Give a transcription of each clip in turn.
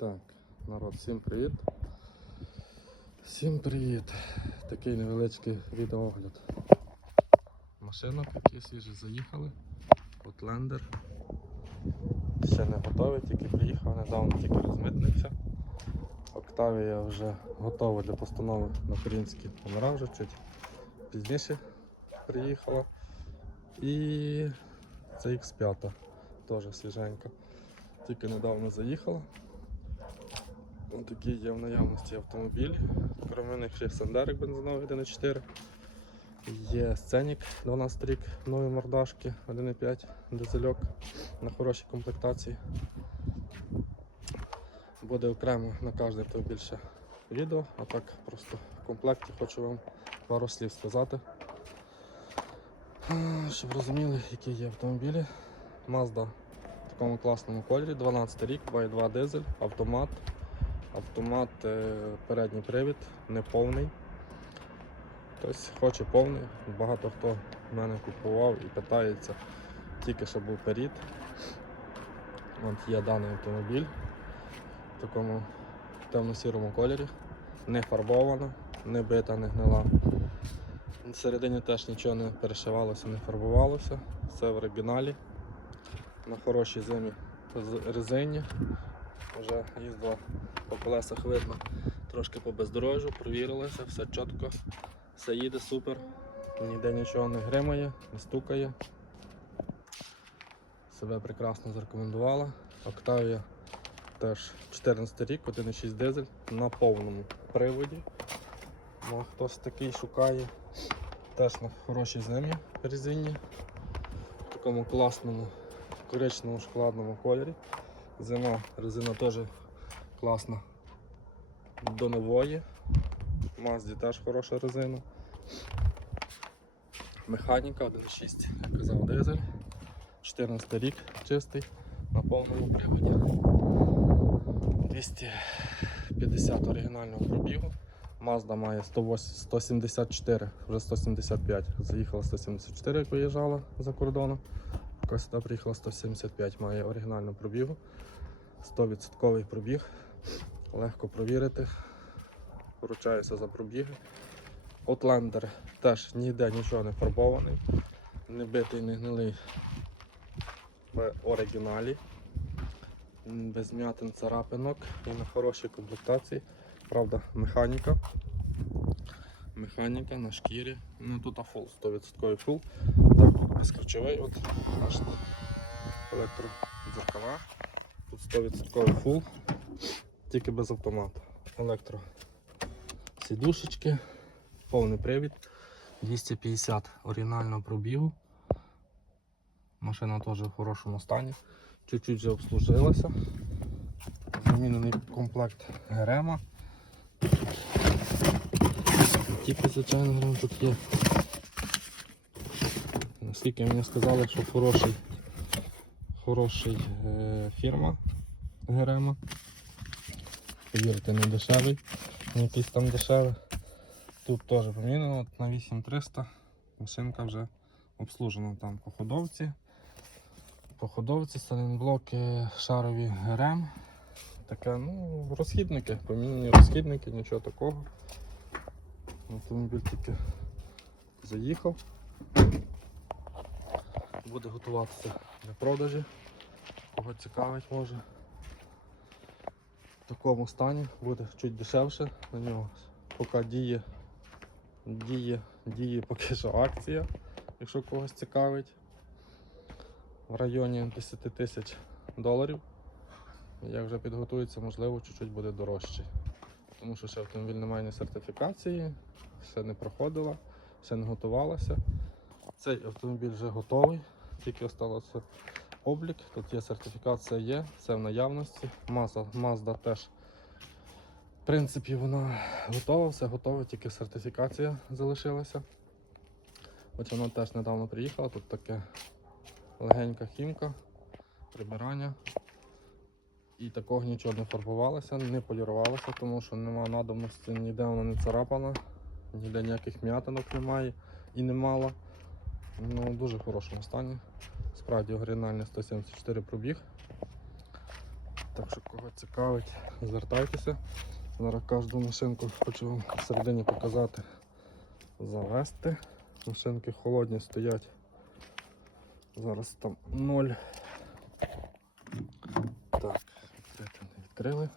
Так, народ, всім привіт. Всім привіт. Такий невеличкий відеоогляд. Машина такі свіжі заїхали. Outlander. Ще не готовий, тільки приїхав, недавно тільки розмитнився. Октавія вже готова для постанови на українські номера, вже чуть пізніше приїхала. І це X5 теж свіженька. Тільки недавно заїхала. Такі є в наявності автомобіль. Крім них є Сандерик бензиновий 1.4. Є Сценік 12 рік, нові мордашки 1.5 дизельок на хорошій комплектації. Буде окремо на кожен автомобіль ще відео, а так просто в комплекті хочу вам пару слів сказати. Щоб розуміли, які є автомобілі. Mazda в такому класному кольорі, 12 рік, 2.2 дизель, автомат. Автомат е, передній привід, не повний. Хтось хоче повний. Багато хто мене купував і питається, тільки що був перід. От є даний автомобіль в такому темно-сірому кольорі, не фарбована, не бита, не гнила. Всередині теж нічого не перешивалося, не фарбувалося. Все в оригіналі. На хорошій зимі резині. Вже їздила по колесах видно, трошки по бездорожжю, провірилася, все чітко, все їде супер, ніде нічого не гримає, не стукає. Себе прекрасно зарекомендувала. Октавія теж 14 рік, 1,6 дизель на повному приводі. Ну, хтось такий шукає. Теж на хорошій зимі резині, в такому класному коричневому шоколадному кольорі. Зима, резина теж класна до нової. Мазді теж хороша резина. Механіка 1.6, як казав, дизель. 14 рік чистий на повному приводі. 250 оригінального пробігу. Mazda має 108 174, вже 175. Заїхала 174, як виїжджала за кордоном. Сюди приїхала 175, має оригінальну пробігу. 100% пробіг. Легко провірити. Вручаюся за пробіги. Outlander теж ніде нічого не фарбований, не битий, не гнилий в оригіналі. Без м'ятин царапинок і на хорошій комплектації. Правда, механіка. Механіка на шкірі. Ну тут фул, 100% фул. Так, безключовий, от бачите, електродзеркала. Тут 100% фул, тільки без автомату. Електро сідушечки, повний привід, 250 оригінального пробігу. Машина теж в хорошому стані. Чуть-чуть обслужилася. Замінений комплект ГРМа. Тільки звичайно грам тут є. Наскільки мені сказали, що хороший, хороший е, фірма ГРМа. Повірте, не дешевий, не якийсь там дешевий. Тут теж помінено на 8300 машинка вже обслужена там по ходовці. По ходовці, салінблоки, шарові ГРМ. Таке, ну, розхідники, помінені розхідники, нічого такого. Автомобіль тільки заїхав. Буде готуватися для продажі. Кого цікавить може. Такому стані буде чуть дешевше. На нього поки діє, діє, діє поки що акція, якщо когось цікавить. В районі 10 тисяч доларів. Як вже підготується, можливо, чуть-чуть буде дорожче. Тому що ще автомобіль не має сертифікації, ще не проходила, ще не готувалася. Цей автомобіль вже готовий, тільки залишився облік, тут є сертифікація є, все в наявності. Mazda, Mazda теж, в принципі, вона готова, все готове, тільки сертифікація залишилася. Ось вона теж недавно приїхала, тут таке легенька хімка, прибирання. І такого нічого не фарбувалося, не полірувалося, тому що нема надобності, ніде вона не царапана, ніде ніяких м'ятинок немає і не мало. Ну, в дуже хорошому стані. Справді оригінальний 174 пробіг. Так що кого цікавить, звертайтеся. Зараз кожну машинку хочу вам всередині показати, завести. Машинки холодні стоять. Зараз там ноль. Так, відкрити не відкрили.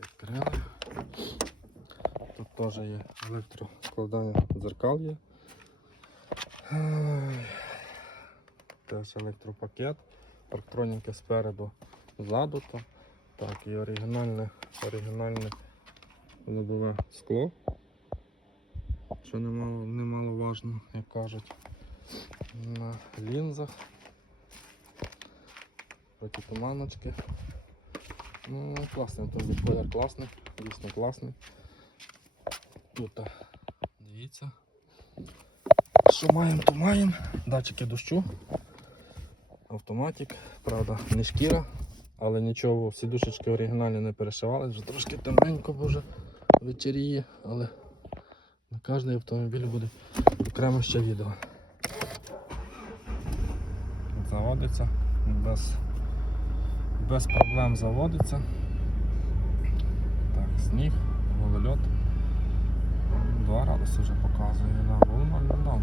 Відкрили. Теж є електроскладання дзеркал є. Теж електропакет, парктроніки спереду, ззаду. То. Так, і оригінальне, оригінальне лобове скло. Що немало, немаловажно, як кажуть. На лінзах. Протитуманочки. Ну, класний автомобіль, колір класний, дійсно класний. Тут дивіться. Що маємо, то маємо. Датчики дощу. Автоматик, правда, не шкіра, але нічого, сідушечки оригінальні не перешивали, вже трошки темненько, бо вже вечеріє, але на кожний автомобіль буде окремо ще відео. Заводиться, без, без проблем заводиться. Так, сніг. 2 градуси вже показує, нормально вдома.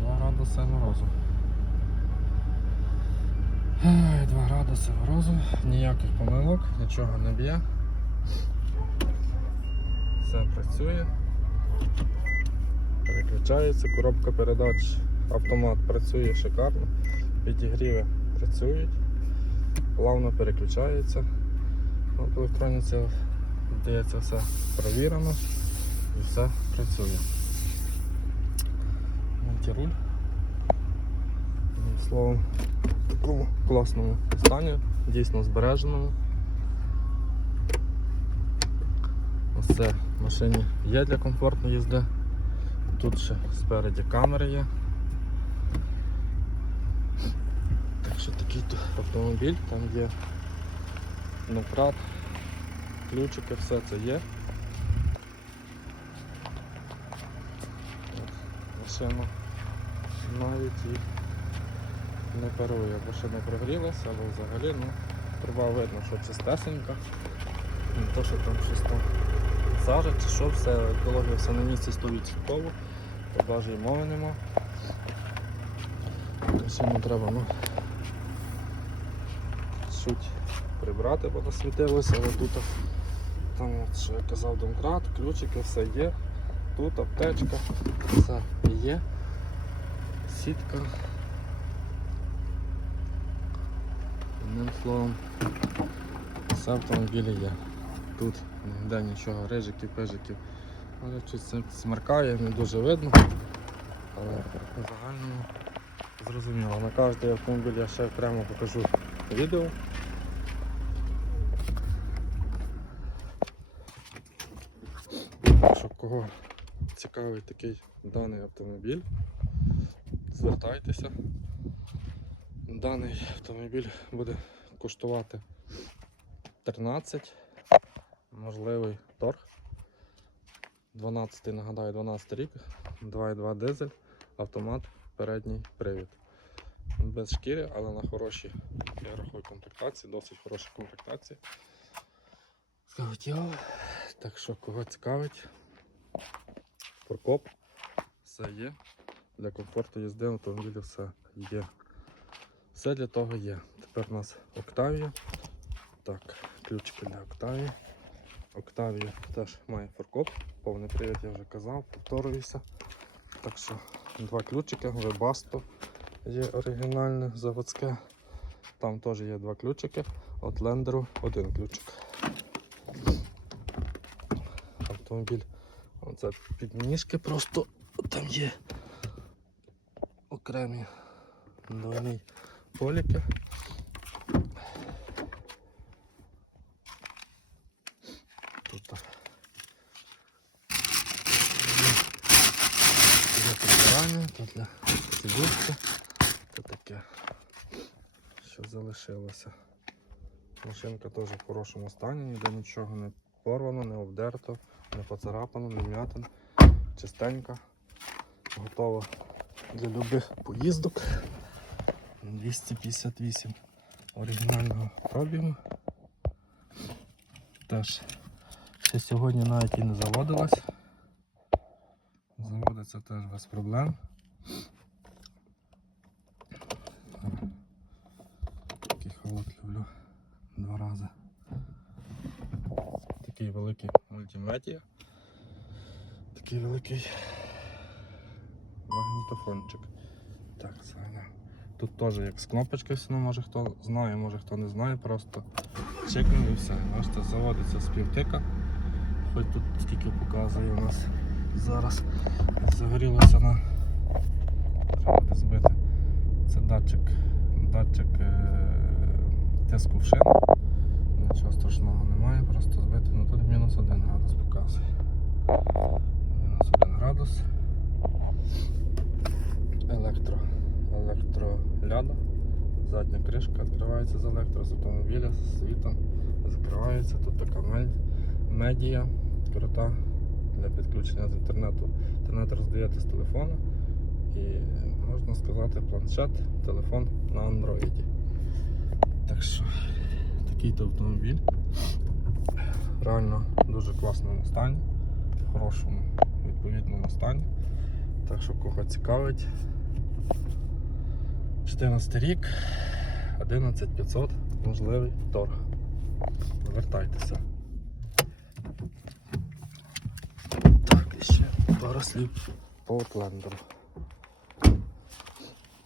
2 градуси морозу. 2 градуси морозу, ніяких помилок, нічого не б'є. Все працює. Переключається, коробка передач, автомат працює шикарно, підігріви працюють, плавно переключається. В електроніці здається все провірено і все працює. Одним Словом, в такому класному стані, дійсно збереженому. Все в машині є для комфортної їзди. Тут ще спереді камери є. Так що такий тут автомобіль, там є накрат, ключики, все це є. От, Машина навіть і не парує, бо ще не прогрілася, але взагалі ну, труба видно, що чистесенька. Не то, що там щось там сажа чи що, все, екологія все на місці 100%, то бажає мови нема. Машину треба, ну, чуть прибрати, бо насвітилося, але тут там, що я казав, домкрат, ключики, все є. Тут аптечка, все є. Сітка. Одним словом, все автомобілі є. Тут ніде нічого, рижиків, пижиків. Може щось смеркає, не дуже видно. Але в загальному зрозуміло. На кожний автомобіль я ще окремо покажу відео. Так що кого цікавий такий даний автомобіль, звертайтеся. Даний автомобіль буде коштувати 13, можливий торг. 12, нагадаю, 12 рік, 2,2 дизель, автомат, передній привід. Без шкіри, але на хорошій, я комплектації, досить хорошій комплектації. Скажуть. Так що кого цікавить, форкоп, все є. Для комфорту їзди автомобілі все є. Все для того є. Тепер у нас Octavia. Так, ключики для Octavia. Octavia теж має форкоп, повний привід я вже казав, повторююся. Так що два ключики, Webasto є оригінальне заводське. Там теж є два ключики, от лендеру один ключик. Автомобіль. Оце підніжки просто там є окремі двойні поліки. Тут так. Є підбирання, тут для сидушки, тут таке, що залишилося. Машинка теж в хорошому стані, ніде нічого не порвано, не обдерто, не поцарапано, не м'ятин. Чистенька, готова для любих поїздок. 258 оригінального пробігу. Теж ще сьогодні навіть і не заводилась. Заводиться теж без проблем. Такий холод люблю два рази. Такий великий мультимедіа. Такий великий магнітофончик. Так, Саня. Тут теж як з кнопочки все, ну, може хто знає, може хто не знає, просто чекнув і все. Бачите, заводиться з півтика. Хоч тут скільки показує у нас зараз. Загорілося на треба буде збити. Це датчик, датчик е... тиску в шину. Нічого страшного немає, просто збити. Ну тут мінус 1 градус показує. Мінус 1 градус. Електро. Електроляда. Задня кришка відкривається з електро, з автомобіля, з світом. Закривається. Тут така медія крута для підключення з інтернету. Інтернет роздаєте з телефона і можна сказати планшет, телефон на андроїді. Так що такий то автомобіль. Реально дуже класному стані, в хорошому відповідному стані. Так що кого цікавить. 14 рік, 11500, можливий торг. Звертайтеся. Так, і ще пару слів по Outlander'у.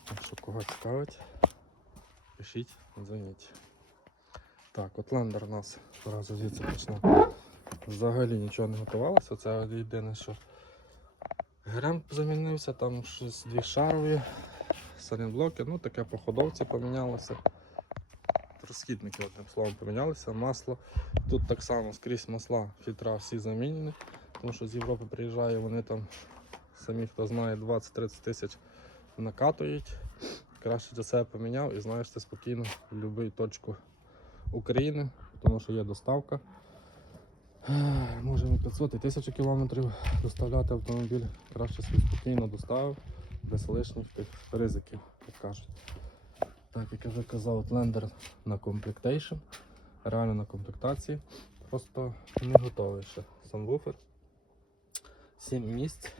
Так що кого цікавить, пишіть, дзвоніть. Так, Outlander у нас одразу звідси почне. Взагалі нічого не готувалося. Це єдине, що грем замінився, там щось дві шарові, салінблоки, ну таке по ходовці помінялося. Розхідники, одним словом, помінялися, масло. Тут так само скрізь масла, фільтра всі замінені, тому що з Європи приїжджає, вони там самі, хто знає, 20-30 тисяч накатують. Краще для себе поміняв і знаєш ти спокійно в будь-яку точку України, тому що є доставка. Можемо 500 і 1000 кілометрів доставляти автомобіль. Краще собі спокійно доставив, без лишніх тих ризиків, як кажуть. Так, як я вже казав, Outlander на комплектейшн. Реально на комплектації. Просто не готовий ще сам буфер. 7 місць.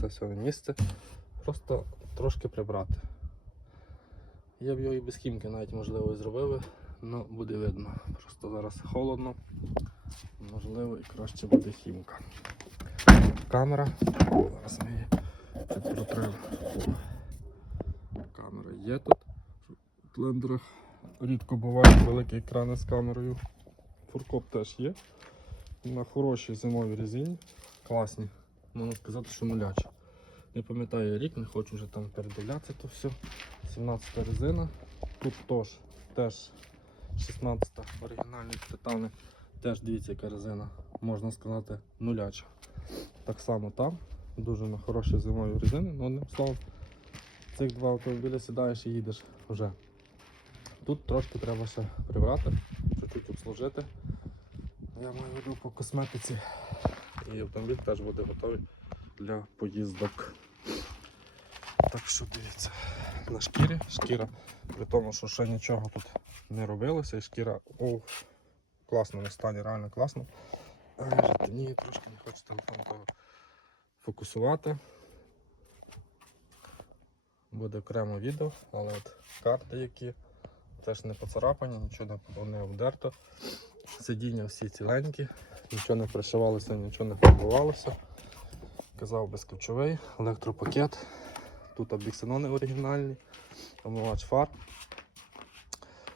Це сьоме місце. Просто трошки прибрати. Я б його і без хімки навіть можливо і зробив, але буде видно. Просто зараз холодно. Можливо, і краще буде хімка. Камера. Зараз ми її протрив. Камера є тут. В лендерах рідко бувають великі екрани з камерою. Фуркоп теж є. На хорошій зимовій резині. Класні. Можна сказати, що нулячі. Не пам'ятаю рік, не хочу вже там передивлятися то все. 17 резина. Тут теж, теж 16 оригінальні титани. Теж дивіться, яка резина, можна сказати, нуляча. Так само там, дуже на хороші зимові резини, ну одним словом, цих два автомобілі сідаєш і їдеш вже. Тут трошки треба ще прибрати, чуть-чуть обслужити. Я маю в виду по косметиці. І автомобіль теж буде готовий для поїздок. Так що дивіться, на шкірі, шкіра, при тому, що ще нічого тут не робилося, і шкіра о, в класному стані, реально класно. Ні, трошки не хочу телефон фокусувати. Буде окремо відео, але от карти, які теж не поцарапані, нічого не обдерто. Сидіння всі ціленькі, нічого не пришивалося, нічого не фарбувалося. Казав безключовий, електропакет. Тут абіксенони оригінальні, омивач фар,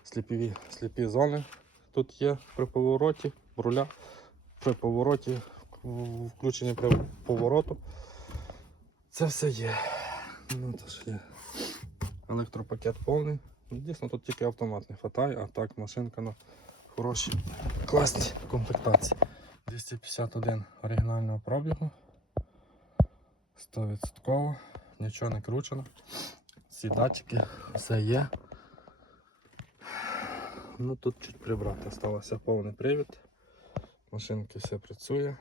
сліпі, сліпі зони. Тут є при повороті, руля, при повороті, включення при повороту. Це все є. Ну, то ж є. Електропакет повний. Ну, Дійсно, тут тільки автомат не вистачає, а так машинка на хорошій класній комплектації. 251 оригінального пробігу. 100%. Нічого не кручено. Всі датчики, все є. Ну тут чуть прибрати. Осталося повний привід. Машинки все працює.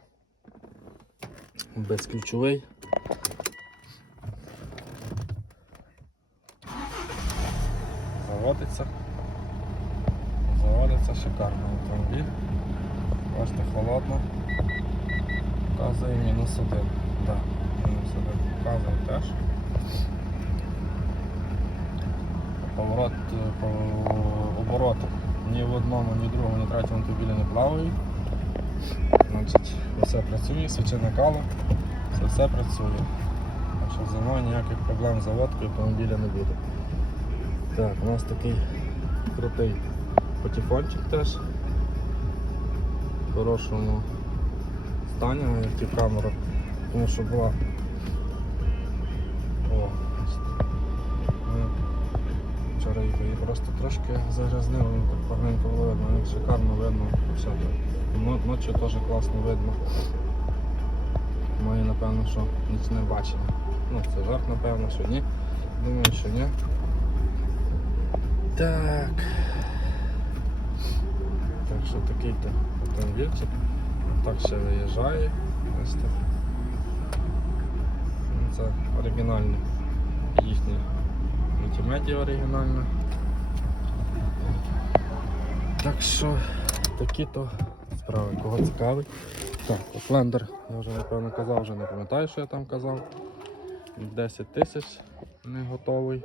Безключовий. Заводиться. це шикарний автомобіль. Бачите, холодно. Показує мінус один. Да, мінус один показує теж. Поворот, е, по ні в одному, ні в другому, ні в третьому автомобілі не плавають. Значить, все працює, свічи накало, це все працює. Так що зимою ніяких проблем з заводкою автомобіля не буде. Так, у нас такий крутий патефончик теж. В хорошому стані, я хотів камеру, тому що була. Їх її просто трошки загрязнили, ну, так поганенько було видно, але шикарно видно. Все так. Ночі теж класно видно. Мої напевно, що нічне бачення. Ну, це жарт, напевно, що ні. Думаю, що ні. Так. Так що такий то автомобільчик. Так ще виїжджає. Ось так. Ну, Це оригінальне їхнє мультимедіа оригінальне. Так що такі то справи, кого цікавить. Так, Ослендер, я вже напевно казав, вже не пам'ятаю, що я там казав. 10 тисяч не готовий.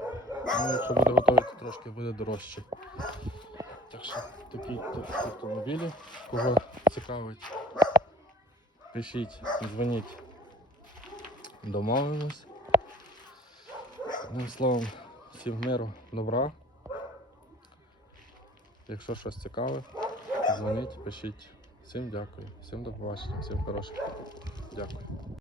Ну, якщо буде готовий, то трошки буде дорожче. Так що такі автомобілі, кого цікавить, пишіть, дзвоніть, домовимось. Одним словом, всім миру, добра. Якщо щось цікаве, дзвоніть, пишіть. Всім дякую, всім до побачення, всім хороших. Дякую.